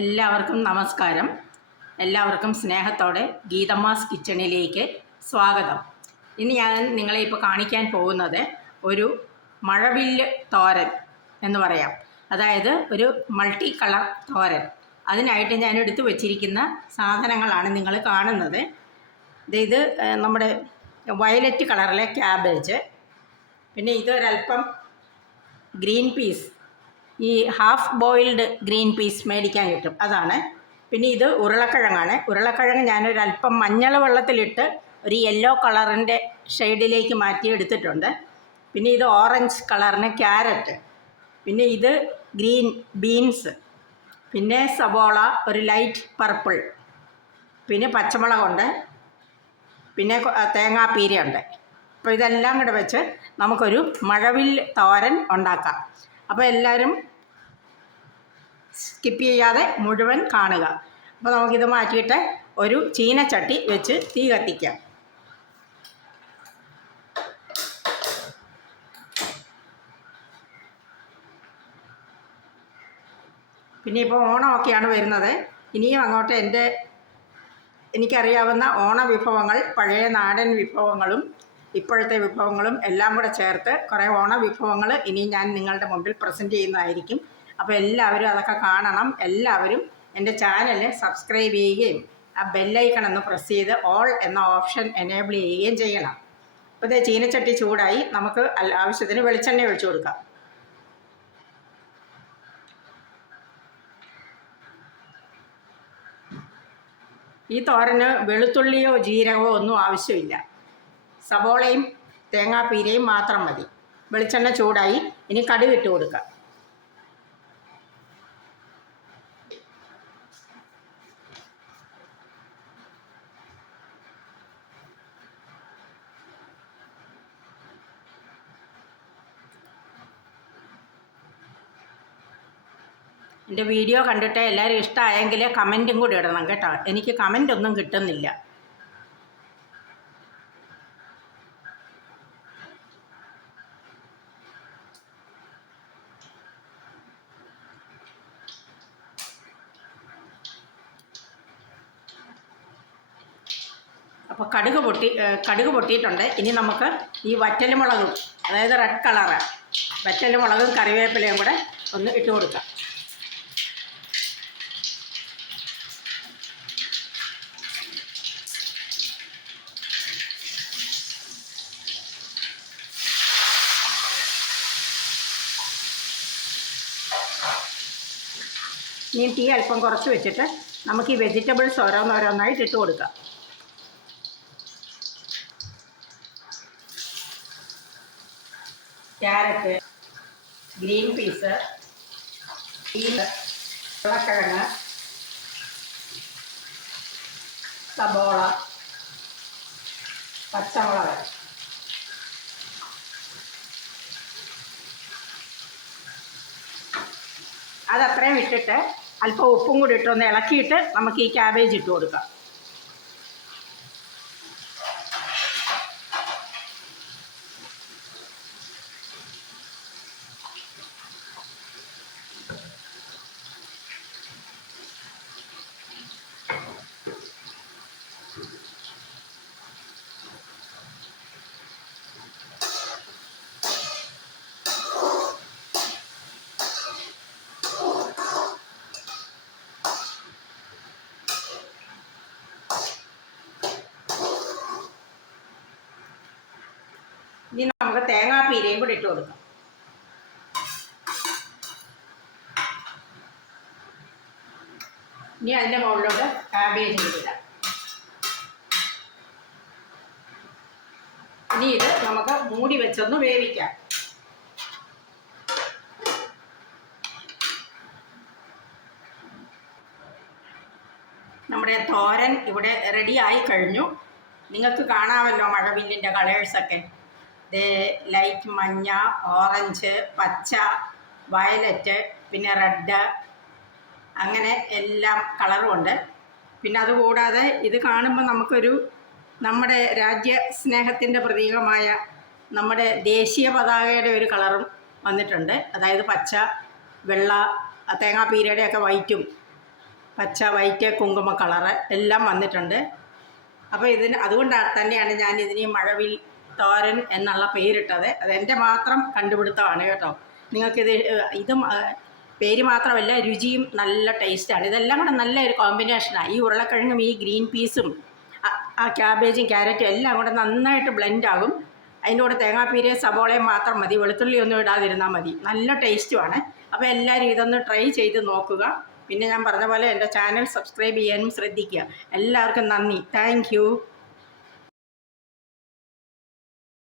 എല്ലാവർക്കും നമസ്കാരം. എല്ലാവർക്കും സ്നേഹത്തോടെ ഗീതമ്മാസ് കിച്ചണിലേക്ക് സ്വാഗതം. ഇനി ഞാൻ നിങ്ങളെ ഇപ്പോൾ കാണിക്കാൻ പോകുന്നത് ഒരു മഴവില്ല് തോരൻ എന്ന് പറയാം. അതായത് ഒരു മൾട്ടി കളർ തോരൻ. അതിനായിട്ട് ഞാൻ എടുത്തു വച്ചിരിക്കുന്ന സാധനങ്ങളാണ് നിങ്ങൾ കാണുന്നത്. ഇത് നമ്മുടെ വയലറ്റ് കളറിലെ ക്യാബേജ്, പിന്നെ ഇതൊരൽപ്പം ഗ്രീൻ പീസ്, ഈ ഹാഫ് ബോയിൽഡ് ഗ്രീൻ പീസ് മേടിക്കാൻ കിട്ടും, അതാണ്. പിന്നെ ഇത് ഉരുളക്കിഴങ്ങാണ്. ഉരുളക്കിഴങ്ങ് ഞാനൊരല്പം മഞ്ഞൾ വെള്ളത്തിലിട്ട് ഒരു യെല്ലോ കളറിൻ്റെ ഷെയ്ഡിലേക്ക് മാറ്റി എടുത്തിട്ടുണ്ട്. പിന്നെ ഇത് ഓറഞ്ച് കളറിന് ക്യാരറ്റ്, പിന്നെ ഇത് ഗ്രീൻ ബീൻസ്, പിന്നെ സവോള ഒരു ലൈറ്റ് പർപ്പിൾ, പിന്നെ പച്ചമുളകുണ്ട്, പിന്നെ തേങ്ങാപ്പീരയുണ്ട്. അപ്പോൾ ഇതെല്ലാം കൂടെ വെച്ച് നമുക്കൊരു മഴവില്ല് തോരൻ ഉണ്ടാക്കാം. അപ്പോൾ എല്ലാവരും സ്കിപ്പ് ചെയ്യാതെ മുഴുവൻ കാണുക. അപ്പോൾ നമുക്കിത് മാറ്റിയിട്ട് ഒരു ചീനച്ചട്ടി വെച്ച് തീ കത്തിക്കാം. പിന്നെ ഇപ്പോൾ ഓണമൊക്കെയാണ് വരുന്നത്. ഇനിയും അങ്ങോട്ട് എനിക്കറിയാവുന്ന ഓണ വിഭവങ്ങൾ, പഴയ നാടൻ വിഭവങ്ങളും ഇപ്പോഴത്തെ വിഭവങ്ങളും എല്ലാം കൂടെ ചേർത്ത് കുറേ ഓണ വിഭവങ്ങൾ ഇനി ഞാൻ നിങ്ങളുടെ മുമ്പിൽ പ്രസൻറ്റ് ചെയ്യുന്നതായിരിക്കും. അപ്പോൾ എല്ലാവരും അതൊക്കെ കാണണം. എല്ലാവരും എൻ്റെ ചാനൽ സബ്സ്ക്രൈബ് ചെയ്യുകയും ആ ബെല്ലൈക്കൺ ഒന്ന് പ്രസ് ചെയ്ത് ഓൾ എന്ന ഓപ്ഷൻ എനേബിൾ ചെയ്യുകയും ചെയ്യണം. അപ്പോൾ ഇത് ചീനച്ചട്ടി ചൂടായി, നമുക്ക് ആവശ്യത്തിന് വെളിച്ചെണ്ണ ഒഴിച്ചു കൊടുക്കാം. ഈ തോരന് വെളുത്തുള്ളിയോ ജീരകമോ ഒന്നും ആവശ്യമില്ല. സവോളയും തേങ്ങാപ്പീരയും മാത്രം മതി. വെളിച്ചെണ്ണ ചൂടായി, ഇനി കടുക് ഇട്ട് കൊടുക്കാം. എൻ്റെ വീഡിയോ കണ്ടിട്ട് എല്ലാവരും ഇഷ്ടമായെങ്കിൽ കമൻറ്റും കൂടി ഇടണം കേട്ടോ. എനിക്ക് കമൻ്റ് ഒന്നും കിട്ടുന്നില്ല. അപ്പോൾ കടുക് പൊട്ടിയിട്ടുണ്ട്. ഇനി നമുക്ക് ഈ വറ്റൽമുളകും, അതായത് റെഡ് കളറ് വറ്റൽമുളകും കറിവേപ്പിലയും കൂടെ ഒന്ന് ഇട്ട് കൊടുക്കാം. ഇനി തീ അല്പം കുറച്ച് വെച്ചിട്ട് നമുക്ക് ഈ വെജിറ്റബിൾസ് ഓരോന്നോരോന്നായിട്ട് ഇട്ട് കൊടുക്കാം. ക്യാരറ്റ്, ഗ്രീൻ പീസ്, ഉരുളക്കിഴങ്ങ്, സബോള, പച്ചമുളക്, അതത്രയും ഇട്ടിട്ട് അല്പം ഉപ്പും കൂടി ഇട്ടൊന്ന് ഇളക്കിയിട്ട് നമുക്ക് ഈ ക്യാബേജ് ഇട്ട് കൊടുക്കാം. ഇനി നമുക്ക് തേങ്ങാപ്പീരയും കൂടി ഇട്ട് കൊടുക്കാം. ഇനി അതിൻ്റെ മുകളിലോട്ട് കാബേജ് ഇടാം. ഇനി ഇത് നമുക്ക് മൂടി വെച്ചൊന്ന് വേവിക്കാം. നമ്മുടെ തോരൻ ഇവിടെ റെഡിയായി കഴിഞ്ഞു. നിങ്ങൾക്ക് കാണാമല്ലോ മഴവില്ലിൻ്റെ കളേഴ്സൊക്കെ. ലൈറ്റ് മഞ്ഞ, ഓറഞ്ച്, പച്ച, വയലറ്റ്, പിന്നെ റെഡ്, അങ്ങനെ എല്ലാം കളറുമുണ്ട്. പിന്നെ അതുകൂടാതെ ഇത് കാണുമ്പോൾ നമുക്കൊരു നമ്മുടെ രാജ്യസ്നേഹത്തിൻ്റെ പ്രതീകമായ നമ്മുടെ ദേശീയ പതാകയുടെ ഒരു കളറും വന്നിട്ടുണ്ട്. അതായത് പച്ച, വെള്ള, തേങ്ങാപ്പീരയുടെയൊക്കെ വൈറ്റും പച്ച, വൈറ്റ്, കുങ്കുമ കളറ് എല്ലാം വന്നിട്ടുണ്ട്. അപ്പോൾ അതുകൊണ്ടാണ് തന്നെയാണ് ഞാൻ ഇതിന് മഴവിൽ തോരൻ എന്നുള്ള പേരിട്ടത്. അതെൻ്റെ മാത്രം കണ്ടുപിടുത്തമാണ് കേട്ടോ. ഇതും പേര് മാത്രമല്ല, രുചിയും നല്ല ടേസ്റ്റാണ്. ഇതെല്ലാം കൂടെ നല്ലൊരു കോമ്പിനേഷനാണ്. ഈ ഉരുളക്കിഴങ്ങും ഈ ഗ്രീൻ പീസും ആ ക്യാബേജും ക്യാരറ്റും എല്ലാം കൂടെ നന്നായിട്ട് ബ്ലെൻഡാകും. അതിൻ്റെ കൂടെ തേങ്ങാപ്പീരയും സവോളയും മാത്രം മതി, വെളുത്തുള്ളി ഒന്നും ഇടാതിരുന്നാൽ മതി. നല്ല ടേസ്റ്റുമാണ്. അപ്പോൾ എല്ലാവരും ഇതൊന്ന് ട്രൈ ചെയ്ത് നോക്കുക. പിന്നെ ഞാൻ പറഞ്ഞ പോലെ എൻ്റെ ചാനൽ സബ്സ്ക്രൈബ് ചെയ്യാനും ശ്രദ്ധിക്കുക. എല്ലാവർക്കും നന്ദി. Thank you.